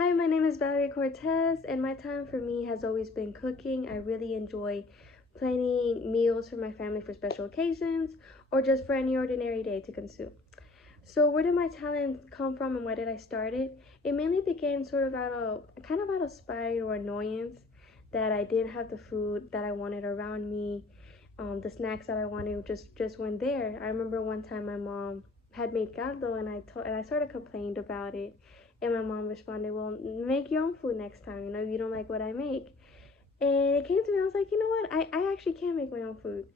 Hi, my name is Valerie Cortez, and my time for me has always been cooking. I really enjoy planning meals for my family for special occasions or just for any ordinary day to consume. So, where did my talent come from and why did I start it? It mainly began sort of out of spite or annoyance that I didn't have the food that I wanted around me. The snacks that I wanted just weren't there. I remember one time my mom had made caldo and I sort of complained about it, and my mom responded, "Well, make your own food next time. You know, you don't like what I make." And it came to me, I was like, you know what? I actually can make my own food.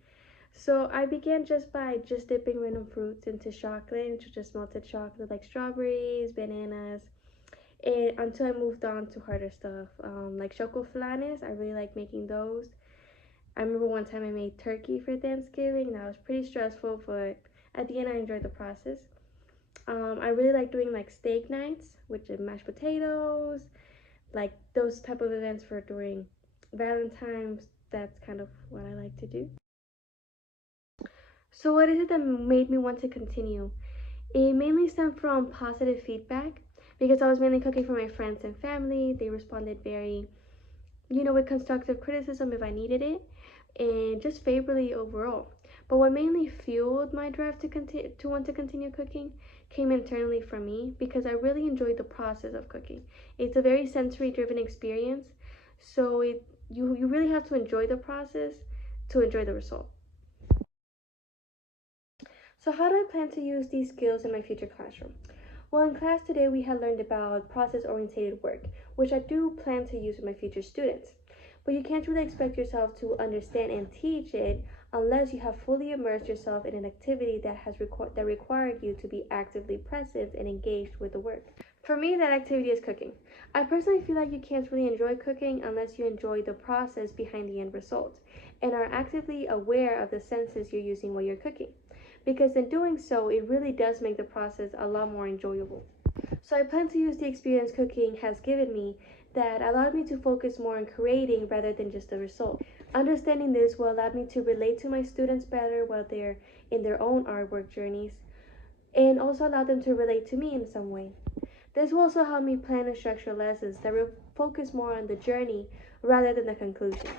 So I began just by just dipping random fruits into chocolate, into just melted chocolate like strawberries, bananas, and until I moved on to harder stuff like chocoflanes. I really like making those. I remember one time I made turkey for Thanksgiving. That was pretty stressful, but at the end I enjoyed the process. I really like doing like steak nights, which is mashed potatoes, like those type of events for during Valentine's. That's kind of what I like to do. So, what is it that made me want to continue? It mainly stemmed from positive feedback because I was mainly cooking for my friends and family. They responded very, with constructive criticism if I needed it, and just favorably overall. But what mainly fueled my drive to want to continue cooking came internally from me because I really enjoyed the process of cooking. It's a very sensory driven experience, so you really have to enjoy the process to enjoy the result. So, how do I plan to use these skills in my future classroom? Well, in class today, we had learned about process oriented work, which I do plan to use with my future students. But you can't really expect yourself to understand and teach it unless you have fully immersed yourself in an activity that required you to be actively present and engaged with the work. For me, that activity is cooking. I personally feel like you can't really enjoy cooking unless you enjoy the process behind the end result and are actively aware of the senses you're using while you're cooking. Because in doing so, it really does make the process a lot more enjoyable. So I plan to use the experience cooking has given me that allowed me to focus more on creating rather than just the result. Understanding this will allow me to relate to my students better while they're in their own artwork journeys and also allow them to relate to me in some way. This will also help me plan and structure lessons that will focus more on the journey rather than the conclusion.